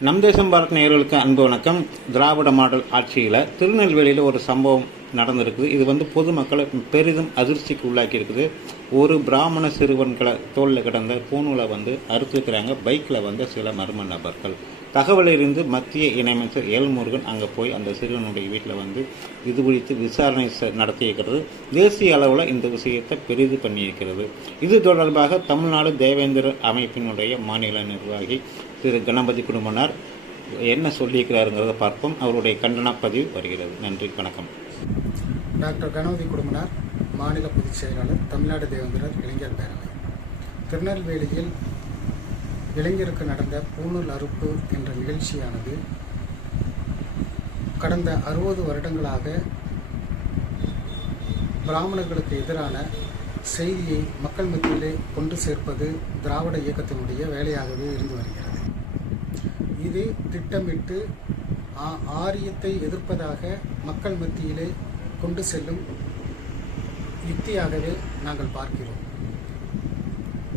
நம் தேசம் பாரத் நேயர்களுக்கு அன்பு வணக்கம். திராவிட மாடல் ஆட்சியில் திருநெல்வேலியில் ஒரு சம்பவம் நடந்திருக்குது. இது வந்து பொதுமக்களை பெரிதும் அதிர்ச்சிக்கு உள்ளாக்கி இருக்குது ஒரு பிராமண சிறுவன்களை தோளில் கிடந்த பூணூலை வந்து அறுத்துக்கிறாங்க பைக்கில் வந்த சில மர்ம நபர்கள். தகவலில் இருந்து மத்திய இணையமைச்சர் எல்முருகன் அங்கே போய் அந்த சிறுவனுடைய வீட்டில் வந்து இது குறித்து விசாரணை ச- நடத்தியிருக்கிறது. தேசிய அளவில் இந்த விஷயத்தை பெரிது பண்ணியிருக்கிறது. இது தொடர்பாக தமிழ்நாடு தேவேந்திர அமைப்பினுடைய மாநில நிர்வாகி திரு கணபதி குடும்பனார் என்ன சொல்லியிருக்கிறாருங்கிறத பார்ப்போம். அவருடைய கண்டன பதிவு வருகிறது. நன்றி வணக்கம். டாக்டர் கணபதி குடும்பனார் மாநில பொதுச் செயலாளர் தமிழ்நாடு தேவேந்திரர் இளைஞர் பேரவை. திருநெல்வேலியில் இளைஞருக்கு நடந்த பூணூல் அறுப்பு என்ற நிகழ்ச்சியானது கடந்த அறுபது வருடங்களாக பிராமணர்களுக்கு எதிரான செய்தியை மக்கள் மத்தியிலே கொண்டு சேர்ப்பது திராவிட இயக்கத்தினுடைய வேலையாகவே இருந்து வருகிறது. இது திட்டமிட்டு ஆரியத்தை எதிர்ப்பதாக மக்கள் மத்தியிலே கொண்டு செல்லும் யுக்தியாகவே நாங்கள் பார்க்கிறோம்.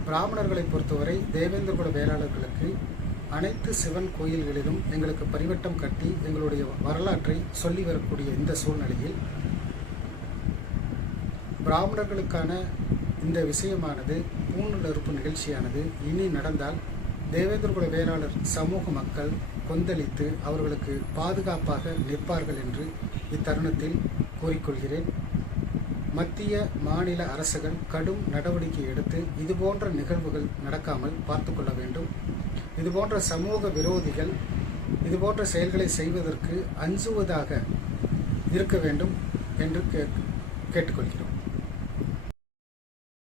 பிராமணர்களை பொறுத்தவரை தேவேந்திர குல வேளாளர்களுக்கு அனைத்து சிவன் கோயில்களிலும் எங்களுக்கு பரிவட்டம் கட்டி எங்களுடைய வரலாற்றை சொல்லி வரக்கூடிய இந்த சூழ்நிலையில் பிராமணர்களுக்கான இந்த விஷயமானது பூணூல் அறுப்பு நிகழ்ச்சியானது இனி நடந்தால் தேவேந்திரகுல வேளாளர் சமூக மக்கள் கொந்தளித்து அவர்களுக்கு பாதுகாப்பாக நிற்பார்கள் என்று இத்தருணத்தில் கூறிக்கொள்கிறேன். மத்திய மாநில அரசுகள் கடும் நடவடிக்கை எடுத்து இதுபோன்ற நிகழ்வுகள் நடக்காமல் பார்த்து கொள்ள வேண்டும். இதுபோன்ற சமூக விரோதிகள் இதுபோன்ற செயல்களை செய்வதற்கு அஞ்சுவதாக இருக்க வேண்டும் என்று கேட்டுக்கொள்கிறோம்.